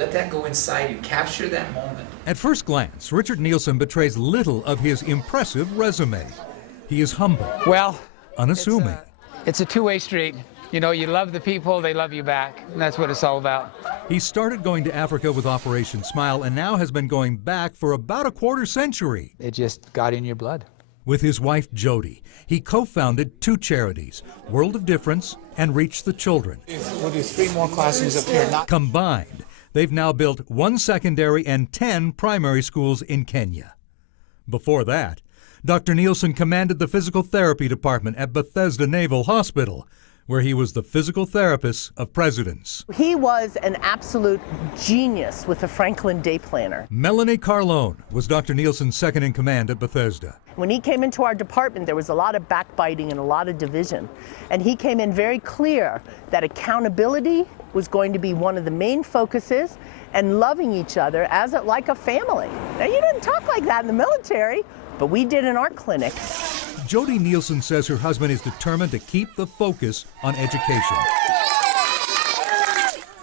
Let that go inside you. Capture that moment. At first glance, Richard Nielsen betrays little of his impressive resume. He is humble, Well, unassuming. it's a two-way street. You know, you love the people, they love you back, and that's what it's all about. He started going to Africa with Operation Smile and now has been going back for about a quarter century. It just got in your blood. With his wife, Jody, he co-founded two charities, World of Difference and Reach the Children. We'll do 3 more classrooms up here. Combined, they've now built 1 secondary and 10 primary schools in Kenya. Before that, Dr. Nielsen commanded the physical therapy department at Bethesda Naval Hospital, where he was the physical therapist of presidents. He was an absolute genius with the Franklin Day Planner. Melanie Carlone was Dr. Nielsen's second in command at Bethesda. When he came into our department, there was a lot of backbiting and a lot of division. And he came in very clear that accountability was going to be one of the main focuses and loving each other as like a family. Now, you didn't talk like that in the military, but we did in our clinic. Jody Nielsen says her husband is determined to keep the focus on education,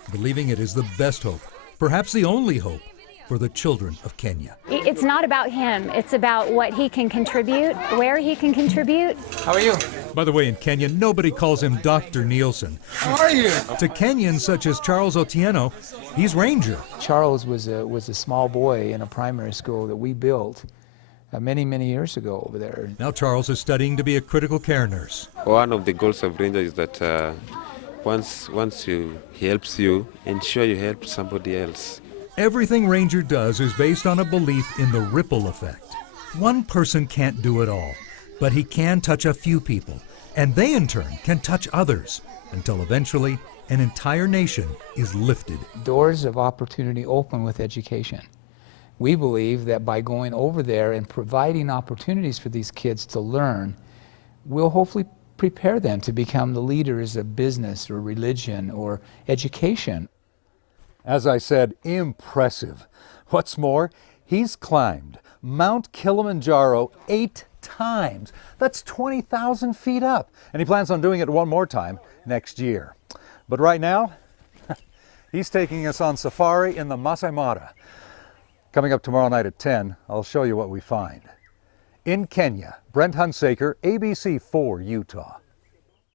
believing it is the best hope, perhaps the only hope, for the children of Kenya. It's not about him. It's about what he can contribute, where he can contribute. How are you? By the way, in Kenya, nobody calls him Dr. Nielsen. How are you? To Kenyans such as Charles Otieno, he's Ranger. Charles was a small boy in a primary school that we built many, many years ago over there. Now Charles is studying to be a critical care nurse. One of the goals of Ranger is that once he helps you, ensure you help somebody else. Everything Ranger does is based on a belief in the ripple effect. One person can't do it all, but he can touch a few people, and they in turn can touch others, until eventually an entire nation is lifted. Doors of opportunity open with education. We believe that by going over there and providing opportunities for these kids to learn, we'll hopefully prepare them to become the leaders of business or religion or education. As I said, impressive. What's more, he's climbed Mount Kilimanjaro 8 times. That's 20,000 feet up. And he plans on doing it one more time next year. But right now, he's taking us on safari in the Masai Mara. Coming up tomorrow night at 10, I'll show you what we find. In Kenya, Brent Hunsaker, ABC4 Utah.